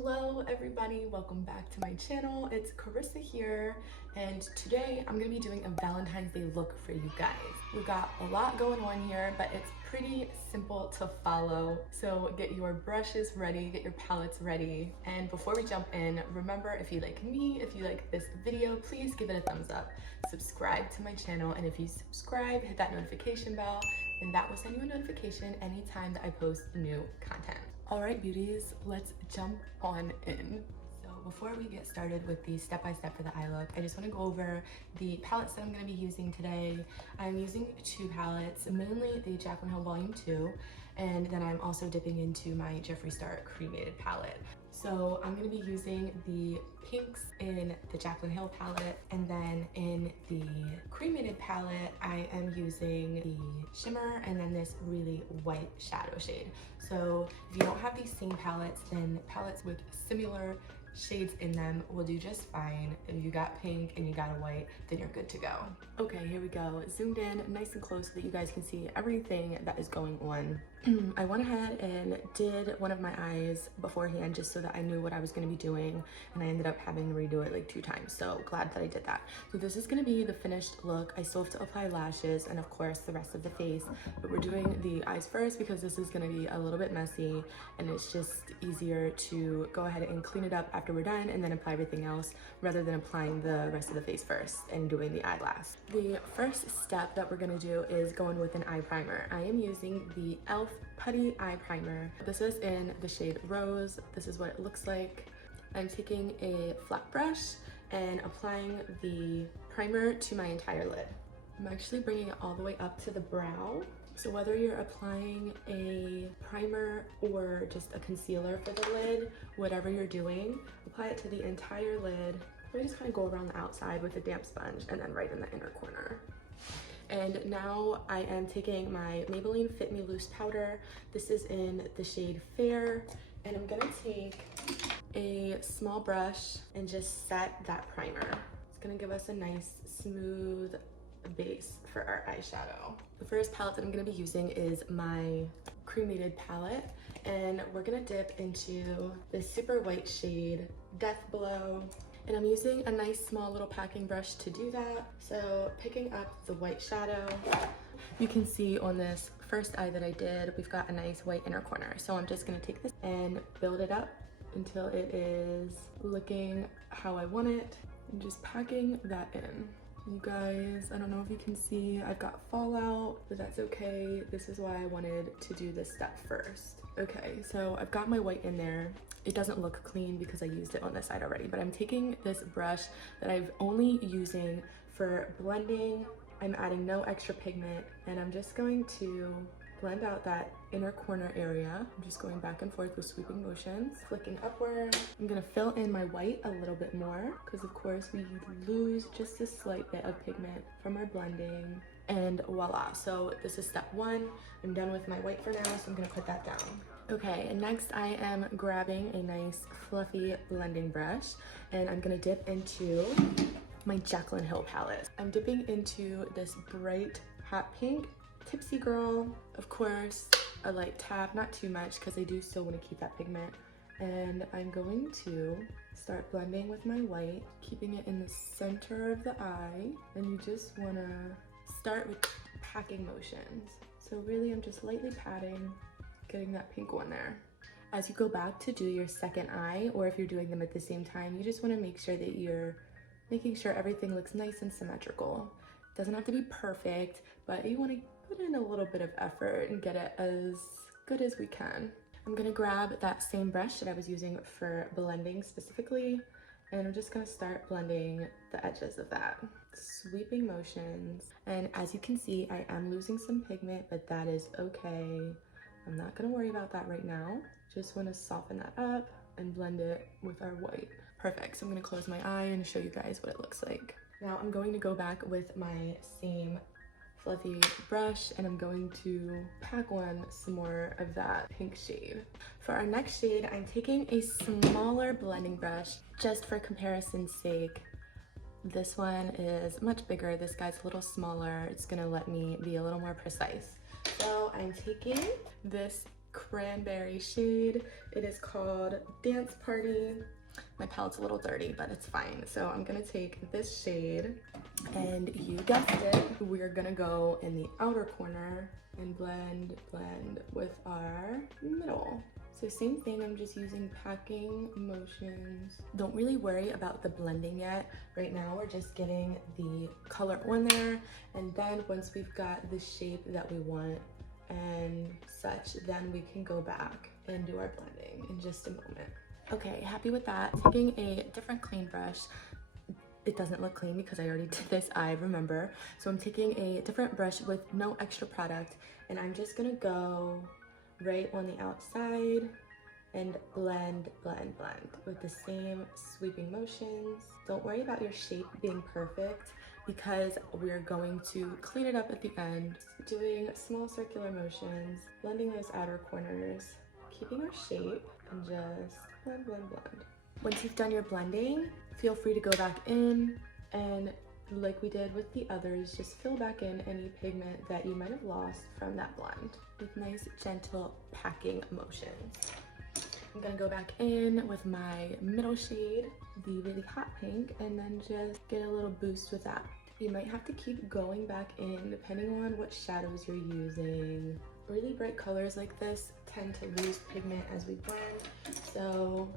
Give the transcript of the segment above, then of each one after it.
Hello everybody, welcome back to my channel. It's Carissa here, and today I'm gonna be doing a Valentine's Day look for you guys. We've got a lot going on here, but it's pretty simple to follow. So get your brushes ready, get your palettes ready. And before we jump in, remember, if you like me, if you like this video, please give it a thumbs up. Subscribe to my channel, and if you subscribe, hit that notification bell, and that will send you a notification anytime that I post new content. All right, beauties, let's jump on in. So before we get started with the step-by-step for the eye look, I just want to go over the palettes that I'm going to be using today. I'm using two palettes, mainly the Jaclyn Hill Volume 2, and then I'm also dipping into my Jeffree Star Cremated palette. So I'm going to be using the pinks in the Jaclyn Hill palette, and then in the Cremated palette, I am using the shimmer and then this really white shadow shade. So if you don't have these same palettes, then palettes with similar shades in them will do just fine. If you got pink and you got a white, then you're good to go. Okay, here we go. Zoomed in nice and close so that you guys can see everything that is going on. I went ahead and did one of my eyes beforehand just so that I knew what I was going to be doing, and I ended up having to redo it like 2 times, so glad that I did that. So this is going to be the finished look. I still have to apply lashes and of course the rest of the face, but we're doing the eyes first because this is going to be a little bit messy, and it's just easier to go ahead and clean it up after we're done and then apply everything else rather than applying the rest of the face first and doing the eye last. The first step that we're going to do is going with an eye primer. I am using the e.l.f. Putty eye primer. This is in the shade Rose. This is what it looks like. I'm taking a flat brush and applying the primer to my entire lid. I'm actually bringing it all the way up to the brow. So whether you're applying a primer or just a concealer for the lid, whatever you're doing, apply it to the entire lid. I just kind of go around the outside with a damp sponge and then right in the inner corner. And now I am taking my Maybelline Fit Me loose powder. This is in the shade Fair, and I'm gonna take a small brush and just set that primer. It's gonna give us a nice smooth base for our eyeshadow. The first palette that I'm gonna be using is my Cremated palette, and we're gonna dip into this super white shade, Death Blow. And I'm using a nice small little packing brush to do that. So picking up the white shadow, you can see on this first eye that I did, we've got a nice white inner corner. So I'm just gonna take this and build it up until it is looking how I want it, and just packing that in. You guys, I don't know if you can see, I've got fallout, but that's okay. This is why I wanted to do this step first. Okay, so I've got my white in there. It doesn't look clean because I used it on this side already, but I'm taking this brush that I've only using for blending. I'm adding no extra pigment, and I'm just going to blend out that inner corner area. I'm just going back and forth with sweeping motions, flicking upward. I'm gonna fill in my white a little bit more because of course we lose just a slight bit of pigment from our blending, and voila. So this is step 1. I'm done with my white for now, so I'm gonna put that down. Okay, and next I am grabbing a nice fluffy blending brush, and I'm gonna dip into my Jaclyn Hill palette. I'm dipping into this bright hot pink, Tipsy Girl. Of course, a light tap, not too much because I do still want to keep that pigment. And I'm going to start blending with my white, keeping it in the center of the eye. And you just want to start with packing motions. So really I'm just lightly patting, getting that pink one there. As you go back to do your second eye, or if you're doing them at the same time, you just want to make sure that you're making sure everything looks nice and symmetrical. It doesn't have to be perfect, but you want to put in a little bit of effort and get it as good as we can. I'm gonna grab that same brush that I was using for blending specifically, and I'm just gonna start blending the edges of that. Sweeping motions. And as you can see, I am losing some pigment, but that is okay. I'm not gonna worry about that right now. Just wanna soften that up and blend it with our white. Perfect, so I'm gonna close my eye and show you guys what it looks like. Now I'm going to go back with my same fluffy brush, and I'm going to pack on some more of that pink shade. For our next shade, I'm taking a smaller blending brush just for comparison's sake. This one is much bigger. This guy's a little smaller. It's gonna let me be a little more precise. So I'm taking this cranberry shade. It is called Dance Party. My palette's a little dirty, but it's fine. So I'm gonna take this shade, and you guessed it, we're gonna go in the outer corner and blend with our middle. So same thing, I'm just using packing motions. Don't really worry about the blending yet. Right now we're just getting the color on there, and then once we've got the shape that we want and such, then we can go back and do our blending in just a moment. Okay, happy with that. Taking a different clean brush. It doesn't look clean because I already did this, I remember. So I'm taking a different brush with no extra product, and I'm just gonna go right on the outside and blend with the same sweeping motions. Don't worry about your shape being perfect because we're going to clean it up at the end. Doing small circular motions, blending those outer corners, keeping our shape, and just blend. Once you've done your blending, feel free to go back in and, like we did with the others, just fill back in any pigment that you might have lost from that blend with nice gentle packing motions. I'm gonna go back in with my middle shade, the really hot pink, and then just get a little boost with that. You might have to keep going back in depending on what shadows you're using. Really bright colors like this tend to lose pigment as we blend, so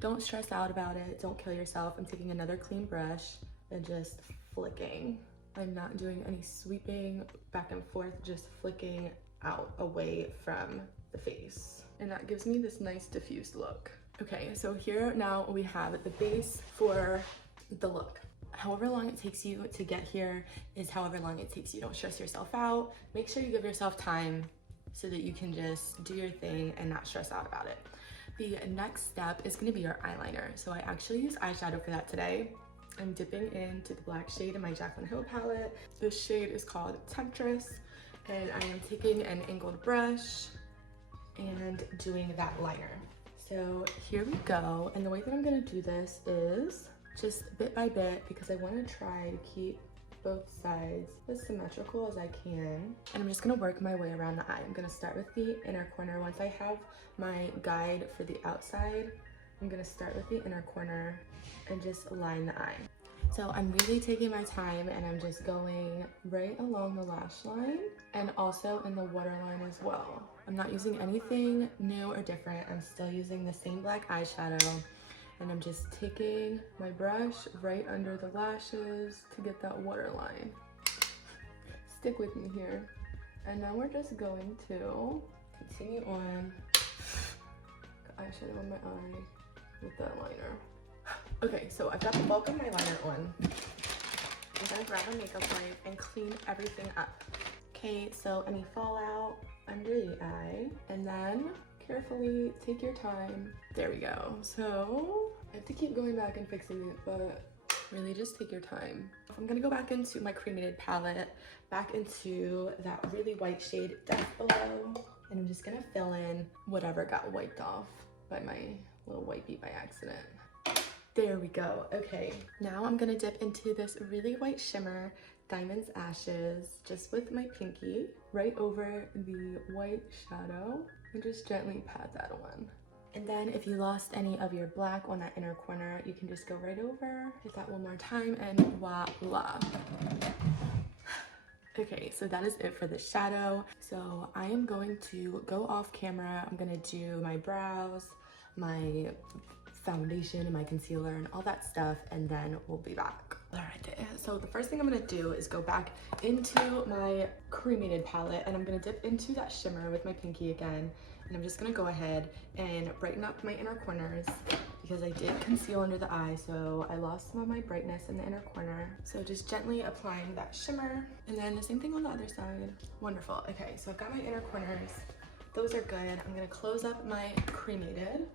don't stress out about it. Don't kill yourself. I'm taking another clean brush and just flicking. I'm not doing any sweeping back and forth, just flicking out away from the face. And that gives me this nice diffused look. Okay, so here now we have the base for the look. However long it takes you to get here is however long it takes you. Don't stress yourself out. Make sure you give yourself time so that you can just do your thing and not stress out about it. The next step is gonna be your eyeliner. So I actually use eyeshadow for that today. I'm dipping into the black shade in my Jaclyn Hill palette. This shade is called Temptress, and I am taking an angled brush and doing that liner. So here we go, and the way that I'm gonna do this is just bit by bit because I wanna try to keep both sides as symmetrical as I can. And I'm just gonna work my way around the eye. I'm gonna start with the inner corner. Once I have my guide for the outside, I'm gonna start with the inner corner and just line the eye. So I'm really taking my time, and I'm just going right along the lash line and also in the waterline as well. I'm not using anything new or different. I'm still using the same black eyeshadow, and I'm just taking my brush right under the lashes to get that waterline. Stick with me here. And now we're just going to continue on the eyeshadow on my eye with that liner. Okay, so I've got the bulk of my liner on. I'm gonna grab a makeup wipe and clean everything up. Okay, so any fallout under the eye, and then carefully take your time. There we go. So I have to keep going back and fixing it, but really just take your time. I'm gonna go back into my Cremated palette, back into that really white shade Death Below, and I'm just gonna fill in whatever got wiped off by my little white bead by accident. There we go. Okay, now I'm gonna dip into this really white shimmer, Diamonds Ashes, just with my pinky right over the white shadow, and just gently pat that on. And then if you lost any of your black on that inner corner, you can just go right over, hit that one more time, and voila. Okay, so that is it for the shadow. So I am going to go off camera. I'm gonna do my brows, my foundation and my concealer and all that stuff, and then we'll be back. All right, so the first thing I'm gonna do is go back into my Cremated palette, and I'm gonna dip into that shimmer with my pinky again, and I'm just gonna go ahead and brighten up my inner corners because I did conceal under the eye, so I lost some of my brightness in the inner corner. So just gently applying that shimmer, and then the same thing on the other side. Wonderful. Okay, so I've got my inner corners. Those are good. I'm gonna close up my Cremated,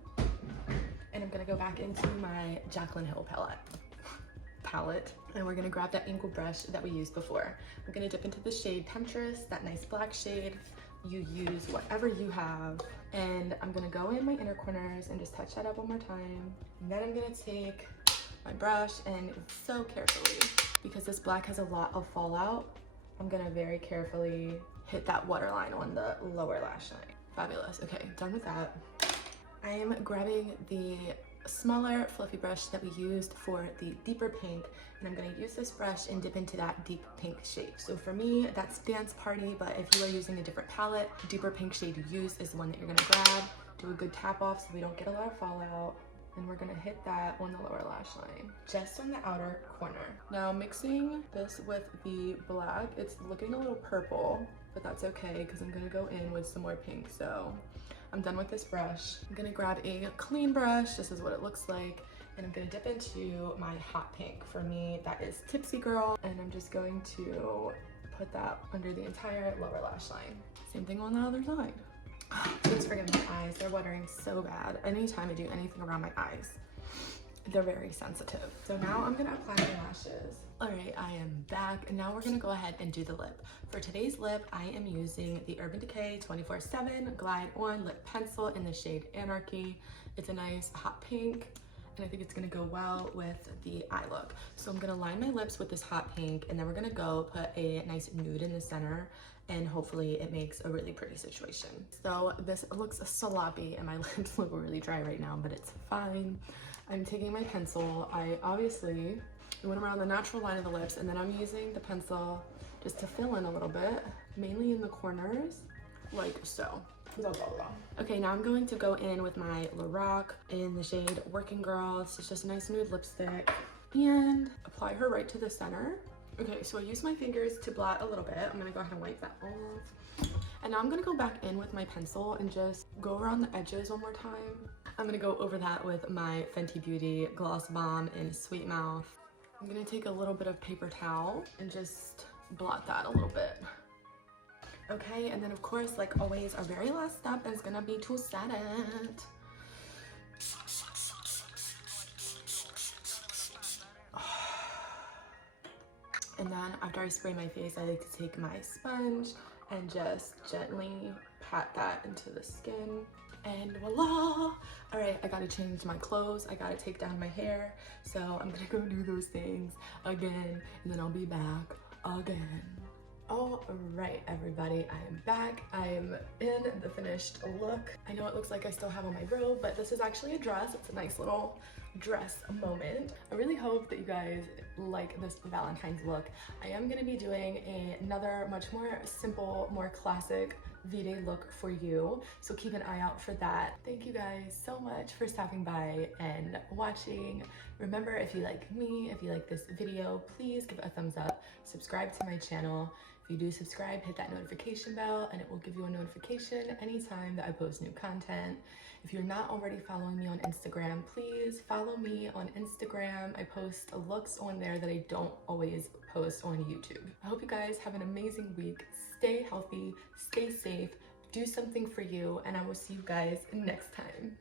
and I'm gonna go back into my Jaclyn Hill palette, and we're gonna grab that angled brush that we used before. I'm gonna dip into the shade Temptress, that nice black shade. You use whatever you have, and I'm gonna go in my inner corners and just touch that up one more time. And then I'm gonna take my brush and so carefully, because this black has a lot of fallout, I'm gonna very carefully hit that waterline on the lower lash line. Fabulous. Okay, done with that. I am grabbing the smaller fluffy brush that we used for the deeper pink, and I'm going to use this brush and dip into that deep pink shade. So for me, that's Dance Party, but if you are using a different palette, the deeper pink shade you use is the one that you're going to grab. Do a good tap off so we don't get a lot of fallout. And we're gonna hit that on the lower lash line, just on the outer corner. Now mixing this with the black, it's looking a little purple, but that's okay because I'm gonna go in with some more pink. So I'm done with this brush. I'm gonna grab a clean brush. This is what it looks like. And I'm gonna dip into my hot pink. For me, that is Tipsy Girl. And I'm just going to put that under the entire lower lash line. Same thing on the other side. Please forgive my eyes, they're watering so bad. Anytime I do anything around my eyes, they're very sensitive. So now I'm gonna apply my lashes. All right, I am back, and now we're gonna go ahead and do the lip. For today's lip, I am using the Urban Decay 24/7 Glide On Lip Pencil in the shade Anarchy. It's a nice hot pink, and I think it's gonna go well with the eye look. So I'm gonna line my lips with this hot pink, and then we're gonna go put a nice nude in the center, and hopefully it makes a really pretty situation. So this looks sloppy, and my lips look really dry right now, but it's fine. I'm taking my pencil. I obviously went around the natural line of the lips, and then I'm using the pencil just to fill in a little bit, mainly in the corners, like so. Okay, now I'm going to go in with my LORAC in the shade Working Girl. This is just a nice nude lipstick, and apply her right to the center. Okay, so I use my fingers to blot a little bit. I'm gonna go ahead and wipe that off. And now I'm gonna go back in with my pencil and just go around the edges one more time. I'm gonna go over that with my Fenty Beauty Gloss Bomb in Sweet Mouth. I'm gonna take a little bit of paper towel and just blot that a little bit. Okay, and then of course, like always, our very last step is gonna be to set it. And then after I spray my face, I like to take my sponge and just gently pat that into the skin. And voila! All right, I gotta change my clothes. I gotta take down my hair. So I'm gonna go do those things again, and then I'll be back again. All right, everybody, I am back. I am in the finished look. I know it looks like I still have on my robe, but this is actually a dress. It's a nice little dress moment. I really hope that you guys like this Valentine's look. I am gonna be doing another much more simple, more classic V-Day look for you, so keep an eye out for that. Thank you guys so much for stopping by and watching. Remember, if you like me, if you like this video, please give it a thumbs up, subscribe to my channel. If you do subscribe, hit that notification bell and it will give you a notification anytime that I post new content. If you're not already following me on Instagram, please follow me on Instagram. I post looks on there that I don't always post on YouTube. I hope you guys have an amazing week. Stay healthy, stay safe, do something for you, and I will see you guys next time.